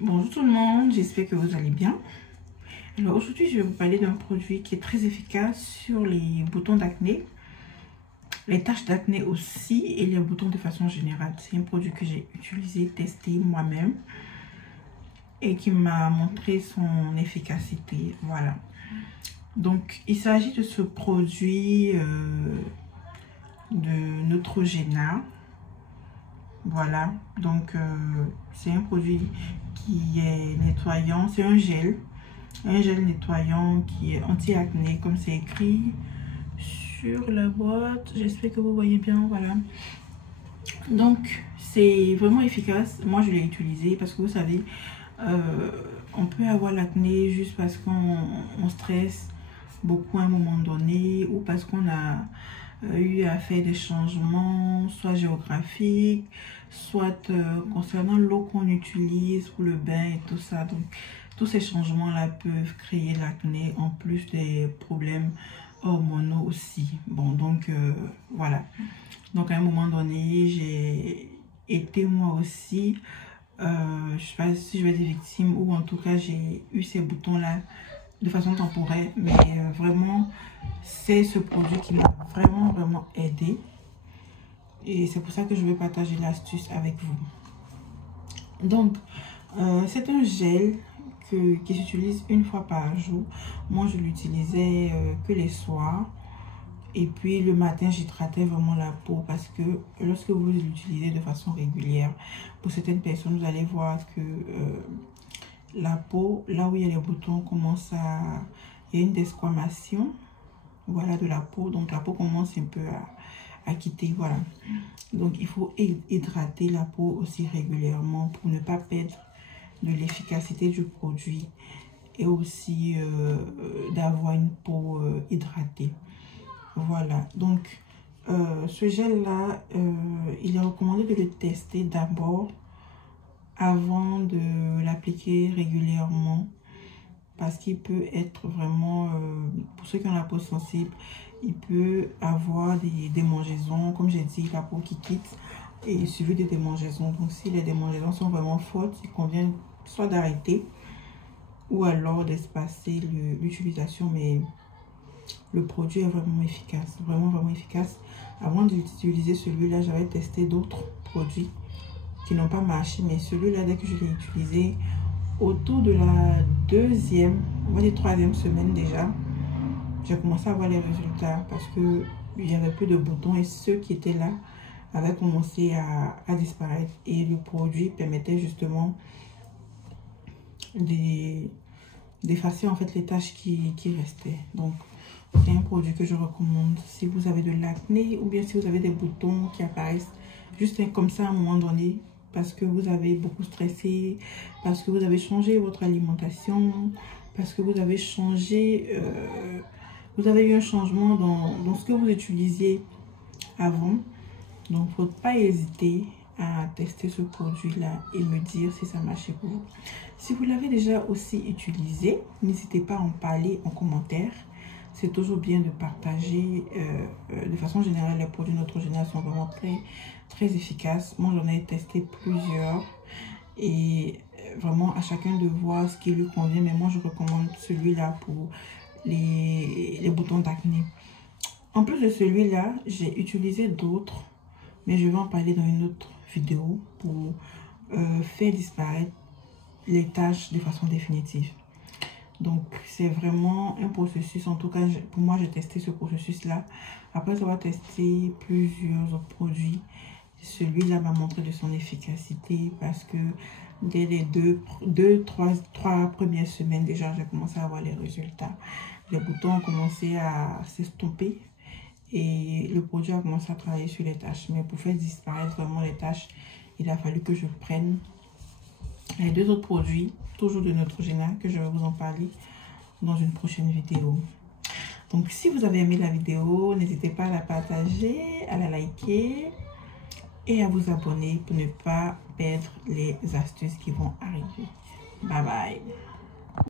Bonjour tout le monde, j'espère que vous allez bien. Alors aujourd'hui, je vais vous parler d'un produit qui est très efficace sur les boutons d'acné, les taches d'acné aussi et les boutons de façon générale. C'est un produit que j'ai utilisé, testé moi-même et qui m'a montré son efficacité. Voilà. Donc, il s'agit de ce produit de Neutrogena. Voilà, donc c'est un produit qui est nettoyant, c'est un gel nettoyant qui est anti-acné comme c'est écrit sur la boîte. J'espère que vous voyez bien, voilà. Donc c'est vraiment efficace. Moi je l'ai utilisé parce que vous savez, on peut avoir l'acné juste parce qu'on stresse beaucoup à un moment donné ou parce qu'on a eu à faire des changements, soit géographiques, soit concernant l'eau qu'on utilise pour le bain et tout ça. Donc, tous ces changements-là peuvent créer l'acné en plus des problèmes hormonaux aussi. Bon, donc, voilà. Donc, à un moment donné, j'ai été moi aussi, je ne sais pas si je vais être victime ou en tout cas, j'ai eu ces boutons-là de façon temporaire, mais vraiment c'est ce produit qui m'a vraiment aidé et c'est pour ça que je vais partager l'astuce avec vous. Donc c'est un gel qui s'utilise une fois par jour. Moi je l'utilisais que les soirs et puis le matin j'hydratais vraiment la peau parce que lorsque vous l'utilisez de façon régulière, pour certaines personnes vous allez voir que la peau, là où il y a les boutons, commence à... Il y a une desquamation, voilà, de la peau. Donc, la peau commence un peu à quitter, voilà. Donc, il faut hydrater la peau aussi régulièrement pour ne pas perdre de l'efficacité du produit. Et aussi d'avoir une peau hydratée. Voilà. Donc, ce gel-là, il est recommandé de le tester d'abord avant de l'appliquer régulièrement parce qu'il peut être vraiment, pour ceux qui ont la peau sensible, il peut avoir des démangeaisons, comme j'ai dit, la peau qui quitte et suivi des démangeaisons. Donc si les démangeaisons sont vraiment fortes, il convient soit d'arrêter ou alors d'espacer l'utilisation, mais le produit est vraiment efficace, vraiment efficace. Avant d'utiliser celui-là, j'avais testé d'autres produits qui n'ont pas marché, mais celui-là, dès que je l'ai utilisé, autour de la deuxième, on va dire troisième semaine déjà, j'ai commencé à voir les résultats parce que il y avait plus de boutons et ceux qui étaient là avaient commencé à disparaître et le produit permettait justement d'effacer en fait les taches qui restaient. Donc c'est un produit que je recommande si vous avez de l'acné ou bien si vous avez des boutons qui apparaissent juste comme ça à un moment donné, parce que vous avez beaucoup stressé, parce que vous avez changé votre alimentation, parce que vous avez changé, vous avez eu un changement dans ce que vous utilisiez avant. Donc, il ne faut pas hésiter à tester ce produit-là et me dire si ça marche pour vous. Si vous l'avez déjà aussi utilisé, n'hésitez pas à en parler en commentaire. C'est toujours bien de partager. De façon générale, les produits Neutrogena sont vraiment très efficaces. Moi, j'en ai testé plusieurs et vraiment à chacun de voir ce qui lui convient. Mais moi, je recommande celui-là pour les boutons d'acné. En plus de celui-là, j'ai utilisé d'autres, mais je vais en parler dans une autre vidéo pour faire disparaître les taches de façon définitive. Donc, c'est vraiment un processus. En tout cas, pour moi, j'ai testé ce processus-là. Après avoir testé plusieurs autres produits, celui-là m'a montré de son efficacité parce que dès les trois premières semaines, déjà, j'ai commencé à avoir les résultats. Les boutons ont commencé à s'estomper et le produit a commencé à travailler sur les taches. Mais pour faire disparaître vraiment les taches, il a fallu que je prenne les deux autres produits, toujours de Neutrogena, que je vais vous en parler dans une prochaine vidéo. Donc, si vous avez aimé la vidéo, n'hésitez pas à la partager, à la liker et à vous abonner pour ne pas perdre les astuces qui vont arriver. Bye bye.